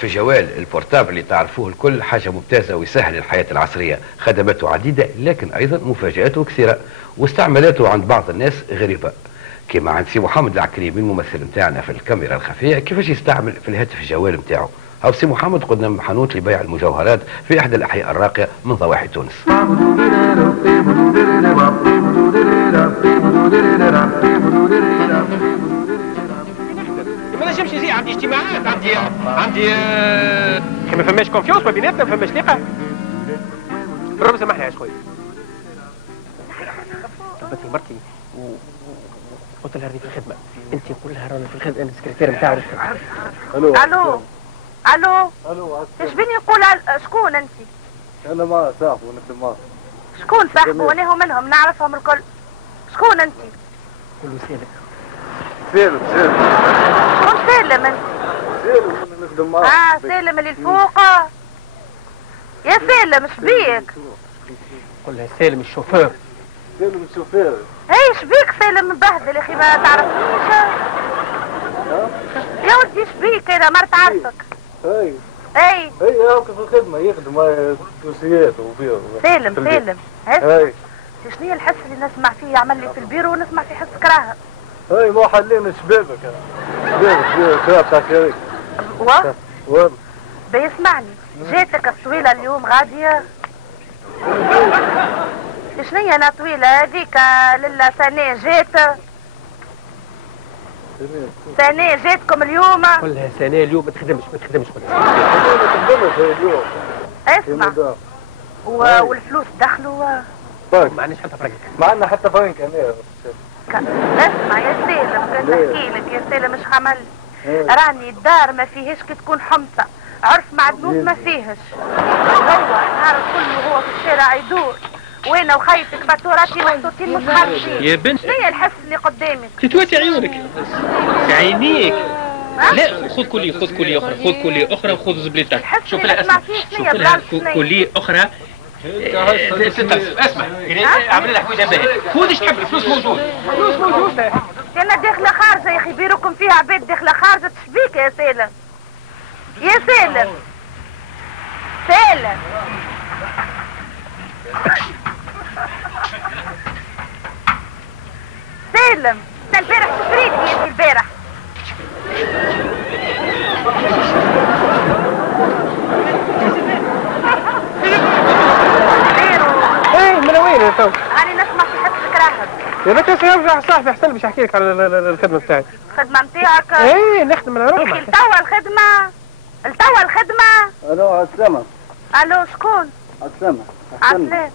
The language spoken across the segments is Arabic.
في جوال البورتابل اللي تعرفوه الكل حاجة ممتازة ويسهل الحياة العصرية، خدماته عديدة لكن أيضا مفاجآته كثيرة واستعمالاته عند بعض الناس غريبة، كما عند سي محمد العكريمي الممثل نتاعنا في الكاميرا الخفية كيفاش يستعمل في الهاتف الجوال نتاعو. هاو سي محمد قدام حانوت لبيع المجوهرات في إحدى الأحياء الراقية من ضواحي تونس. ما نجمش نجي، عندي اجتماعات، عندي ما فماش كونفيونس ما بيناتنا، ما فماش ثقة. بالرغم سامحني يا شوي. طلبتني مرتي قلت لها راني في الخدمة، أنت قول لها راني في الخدمة، أنا السكرتير نتاعها. الو الو الو الو ايش بيني يقول شكون أنت؟ انا ما صاحبي ونخدم معاه. شكون صاحبه؟ وانا منهم نعرفهم الكل. شكون أنت؟ قول له سالم. سالم شكون سالم أنت؟ سالم نخدم معاه. سالم اللي الفوق. يا سالم شبيك؟ قول لها سالم الشوفير. سالم الشوفير. هي شبيك سالم مبهدل يا أخي ما تعرفنيش؟ يا ولدي شبيك أنا مرت عارفك. اي هاكا في الخدمة يخدم دوسيات وفيه. سالم هاي شنو هي الحس اللي نسمع فيه يعمل لي في البيرو ونسمع فيه حس كراهه؟ هاي ما حلينا شبابك شباب تاع شريك. والله بيسمعني جاتك الطويله اليوم غاديه؟ شنو هي انا طويله هذيك لله سنة جات؟ سنة جاتكم اليوم؟ قول لها سنة اليوم ما تخدمش ما تخدمش اليوم. اسمع والفلوس دخلوا؟ ما عندناش حتى فرنك. ما عندنا حتى فرنك انا. اسمع يا سالم كنت نحكي لك يا سالم ايش عمل؟ راني الدار ما فيهش كي تكون حمصه، عرف معدنوس ما فيهش. هو النهار كله هو في الشارع يدور، وانا وخيتك باتوراتي محطوطين مش خارجين. يا بنت شنو هي الحس اللي قدامك؟ تتواتي عيونك عينيك. لا خذ كلية خذ كلية أخرى وخذ زبلتك. شوف لها اسمع شوف لها كلية أخرى. اسمع اعمل لها حوايج باهية. خذ ايش تحب، الفلوس موجود. انا داخله خارجه يا اخي بيروكم فيها عباد داخله خارجه تشبيك يا سالم. يا سالم سالم البارح شفريتني انت البارح. من وين يا تو؟ راني نسمع في حسك راهب. يا بنت يرجع صاحبي احسن باش احكي لك على الخدمه بتاعي. الخدمه نتاعك؟ ايه نخدم على روحي. التوا الخدمه. الو عالسلامة. الو شكون؟ عالسلامة. عالسلامة.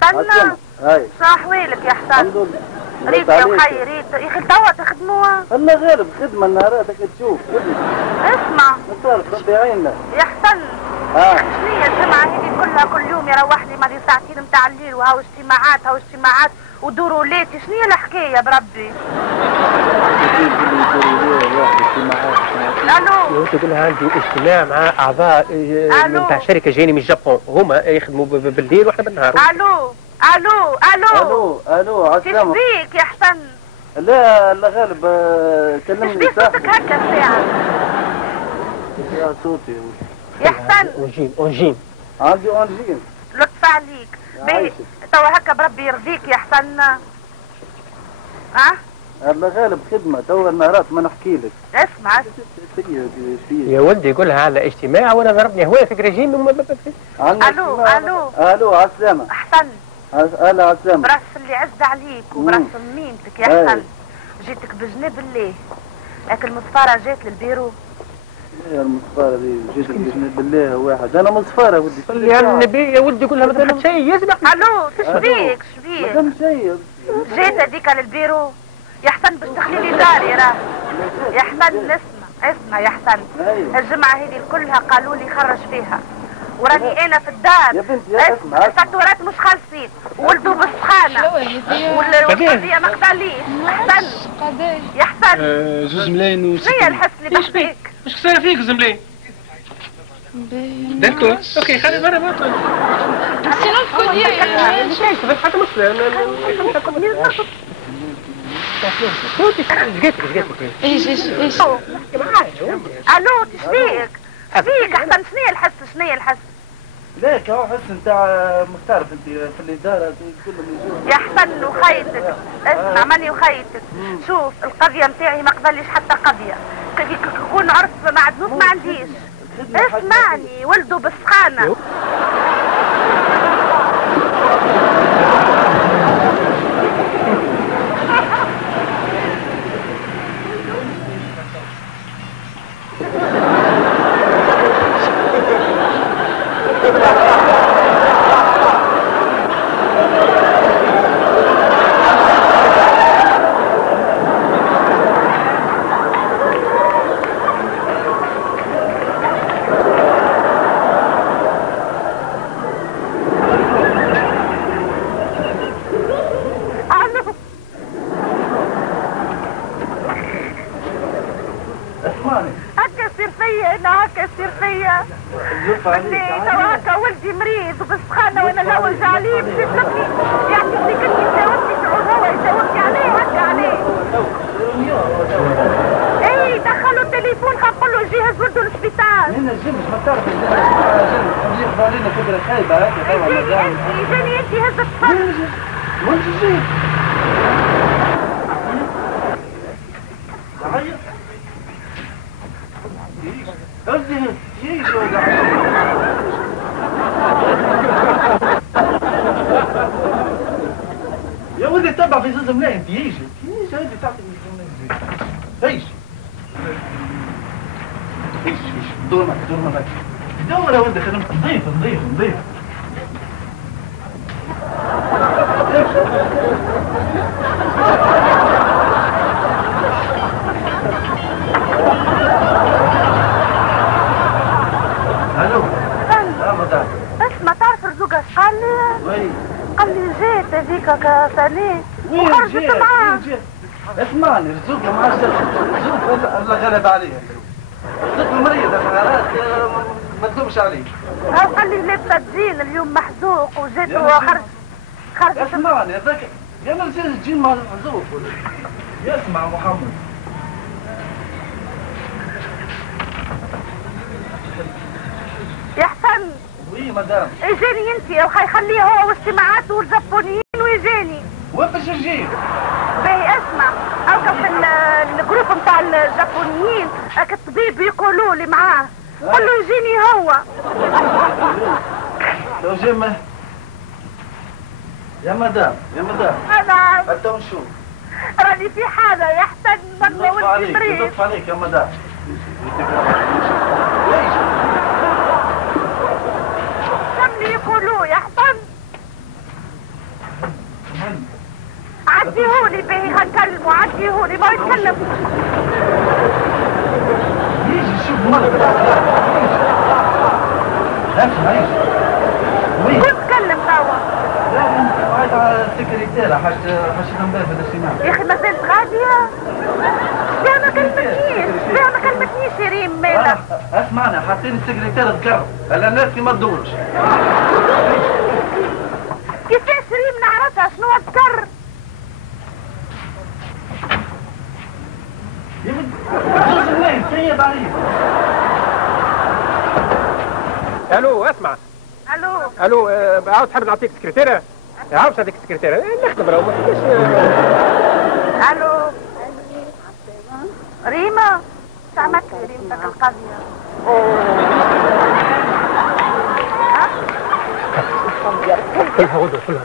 حسن؟ هاي شنو احوالك يا حسن؟ الحمد لله. ريت يا وخي ريت يا اخي توا تخدموها؟ الله غالب خدمة نهاراتك تشوف. اسمع نصارك ربي يعيننا. يا حسن شنو هي الجمعة هذه كلها كل يوم يروح لي ماضي ساعتين نتاع الليل وهاو اجتماعات ودوروا ليتي، شنو هي الحكاية بربي؟ الو انت تقول لها عندي اجتماع مع اعضاء نتاع شركه جايين من اليابان، هما يخدموا بالليل واحنا بالنهار. الو عالسلامة. كيف بيك يا حسن؟ لا غالب كلمني كيف بيك صوتك هكا الساعة؟ يا صوتي يا حسن اونجين عندي اونجين. لطف عليك توا هكا بربي يرضيك يا حسن. الله غالب خدمة توا النهارات ما نحكي لك. اسمع يا ولدي يقول لها على اجتماع وانا ضربني هوايه في ريجيم. الو عالسلامة. حسن هلا عالسلامة. براس اللي عز عليك وبراس ميمتك يا حسن. جيتك بجنب الليل لكن المصفارة جات للبيرو. يا المصفارة دي جيت بجنب بالله واحد. انا مصفارة ودي صلي على النبي يا ولدي قول لها ما تدخل شيء يسمع. الو شبيك ما شيء جيت هذيك للبيرو يا حسن باش تخلي لي داري راه يا حسن. اسمع يا حسن الجمعة هذه كلها قالوا لي خرج فيها وراني انا في الدار. يا بنتي اسمع الفاتورات مش خالصين ولدوا بالسخانة والقضية ما قباليش. حسن يا حسن زوز ملايين شنو هي الحس اللي بحكيك؟ مش صاير فيك زوز ملايين؟ داكور اوكي خلي برا ما تقول. سينو الكودية بس حتى مش الو تشبيك فيك احسن. شنيا الحس؟ شنيا الحس؟ ليك هو حس نتاع مختلف انت في الاداره كلهم يجوا. يا حسن وخيتك. اسمع ماني وخيتك. شوف القضيه نتاعي ما قبلش حتى قضيه. كون عرف معدنوس ما عنديش. اسمعني ولده بالسخانه. هكا ولدي مريض وبالسخانه وانا نلوج عليه باش يطلبني يعطيني كلمه جاوبني تعود هو يجاوبني عليه هكا عليه. اي دخلوا التليفون نقول له جهز ولده للسبيطار. هنا الجمش ما تعرف الجمش علينا فكره خايبه هكا. يجاني انت هز الصف. وانت جيت تعيط قصدي يجي يا ولدي تبع في زوز ملاي انت يجي هذه تعطي ايش دور معك دور يا ولدي خلينا نضيف الو رمضان اسمع تعرف رزوق اش قال لي؟ قال لي جيت هذيك كسنة وخرجت معاه. اسمعني رزوق ما عادش رزوق الله غلب عليه. رزوق مريض ما تلومش عليه. قال لي لابسه تجين اليوم محزوق وجيت وخرج اسمعني هذاك يا ما نسيت الجين محزوق. يسمع محمد يا حسن. وي مدام اجاني انت وحيخليه هو واجتماعاته والجابونيين ويجاني. وين باش يجيب؟ باهي اسمع هاكا في الجروب نتاع الجابونيين هاك الطبيب يقولوا لي معاه قول له يجيني هو. لو جيم يا مدام انا حتى ونشوف راني في حالة يا حسن والله ولدي مريض. لطف عليك يا مدام. اللي يقولوه يا حسن عديهولي باهي هنكلمه عديهولي ما يتكلم. يجي شوف مرة كنت تكلم توا. لا انت قاعد على السكرتيرة حاجة نباه في الاجتماع. يا اخي ما زلت غادية. بها ما كلمتنيش يا ريم مالك. اسمعنا حاطين السكرتيرة تكرر الا الناس ما تدورش. كيفاش ريم نعرفها شنو تكرر؟ يا ولد الليل سيب عليك. الو اسمع. الو عاود تحب نعطيك سكرتيره؟ عاود نعطيك سكرتيره نخدم راهو ما تحبش. الو ريما سامعك ريمتك القضيه. كلها غدوه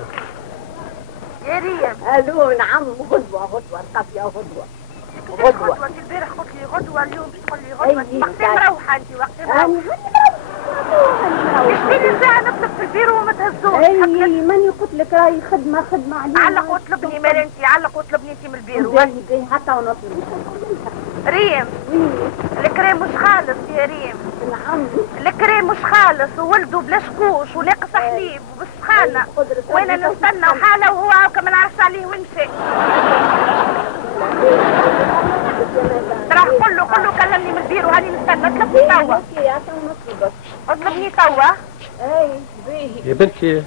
يا ريم. الو نعم غدوه القضيه غدوه. البارح قلت لي غدوه اليوم تقول لي غدوه. وقتين مروحه انت وقتين مروحه. ساعه نكتب في البيرو وما تهزوش. اي ماني قلت لك راهي خدمه عليا. علق وطلبني مال انت علق وطلبني انت من البيرو. باهي حتى ونطلب. ريم الكريم مش خالص يا ريم. نعم الكريم مش خالص وولده بلا شكوش وناقص حليب وبالسخانه وانا نستنى وحاله وهو هاكا ما نعرفش عليه وين مشى. راح قول له كلمني من البيرو هاني نستنى. اطلبني توا. اطلبني توا. اي باهي يا بنتي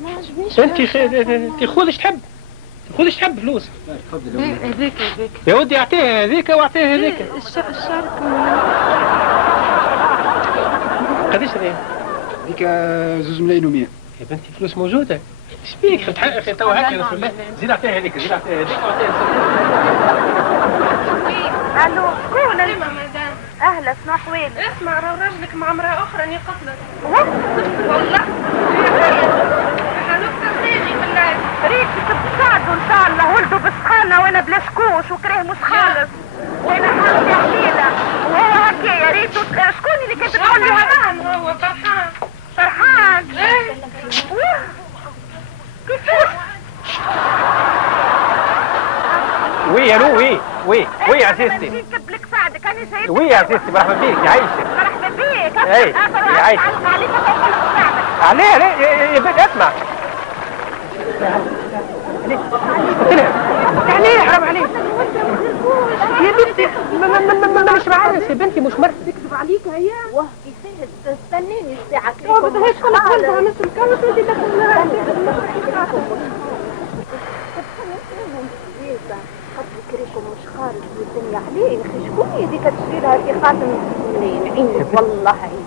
ما عجبنيش. انت خذ ايش تحب فلوس. هذيك يا ودي اعطيه هذيك واعطيه هذيك. الشركه قداش هذه؟ هذيك 2 ملايين و100. يا بنتي فلوس موجوده. ايش بيك اخي توا هكا زيد اعطيها هذيك زيد اعطيها هذيك الو شكون اهلا شنو احوالك؟ اسمع راه راجلك مع امراه اخرى اني قتلت. والله ريتي تساعدوا ان شاء الله. ولدوا بالسخانه وانا بلا شكوش وكريه مش خالص وانا حالتي حليله وهو هكا. يا ريت شكون اللي كنت تقول لي فرحان هو فرحان فرحان؟ كيفاش؟ وي الو وي يا عزيزتي. نجيب لك ساعدك انا جايبك. وي يا عزيزتي مرحبا بيك يعيشك. مرحبا بيك. اي يعيشك. عليك نساعدك. عليه يا بنت اسمع. عليه حرام عليك يا بنتي مش معايا يا بنتي مش مرة تكذب عليك هي واه كيفاش تستنيني الساعة هو بدهاش خلق ولدها نص الكوس وانت دخلها قد كريكم مش خارج والدنيا عليه يا اخي شكون هذيك تشري لها في خاتم منين عيني والله عيني